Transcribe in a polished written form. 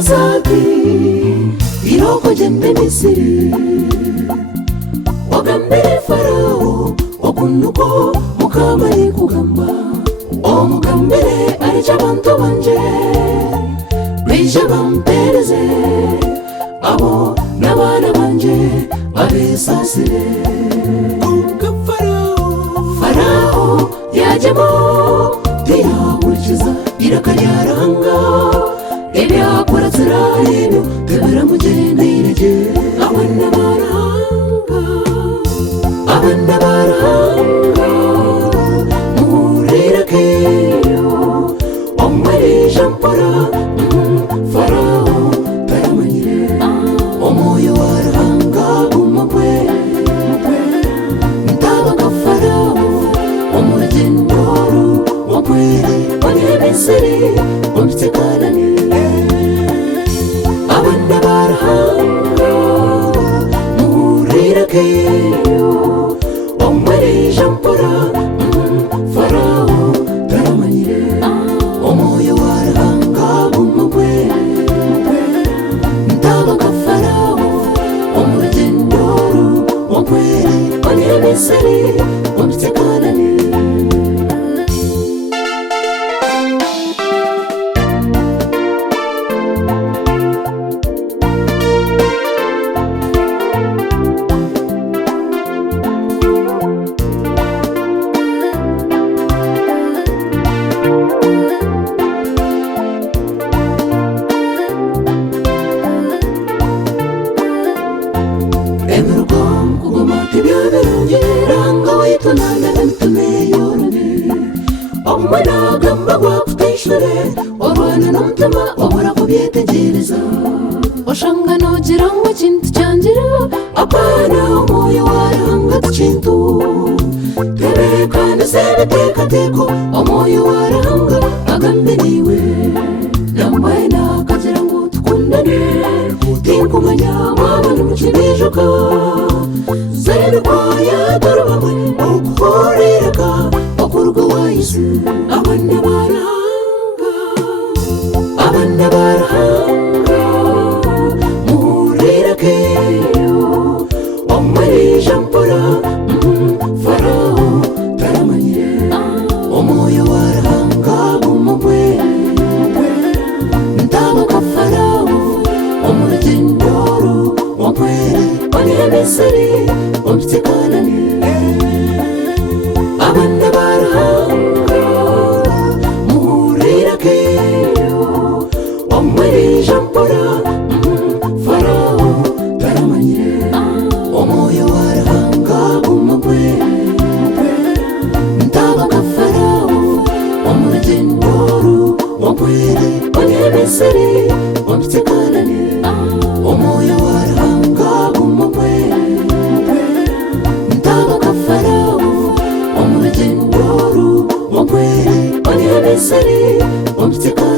musati iroko jende Misiri wagambire Farao okunuko mukamari kugamba omugambire arica abantu banje bije bampereze abo n'abana banje babisasire Farao yajemo ntiyakurikiza irakaryaranga ibyakora tsiraribyo tebiramugendeyirege abana barahanga muhurirakeyo omwerisha mpora Farao taramanyire omoyo warahanga umukwe ntabaga Farao omurugendoru wakwere Misiri omutsekalane abana barahanga muhurirakeyo omwerisha mpora Farao taramanyire omoyo warahanga umukwe ntabaga Farao omurugendoru wakwere Misiri omutsekalane omwana gamba gwakutwishure orwana n'omutima obura kubyetegereza oshanga nogira ngu ekintu kyangira apana omwoyo warahanga tikintu tebekanisa ebiteekateeko omwoyo warahanga agambe niwe nambaye nakagira ngu tukundane tinkumanya mwabana mukibijuka zairwaya dore bamwe okuhorereka okuruga wayise abana barahanga muhurirakeyo omwerisha mpora Farao taramanyire omoyo warahanga umukwe ntabaga Farao omurugendoru wakwere Misiri omutsekalane abana barahanga muhurirakeyo omwerisha mpora Farao taramanyire omoyo warahanga umukwe ntabaga Farao omurugendoru wakwere Misiri omutsekalane omoyo warahanga umukwe ntabaga Farao omurugendoru wakwere Misiri omutsekalane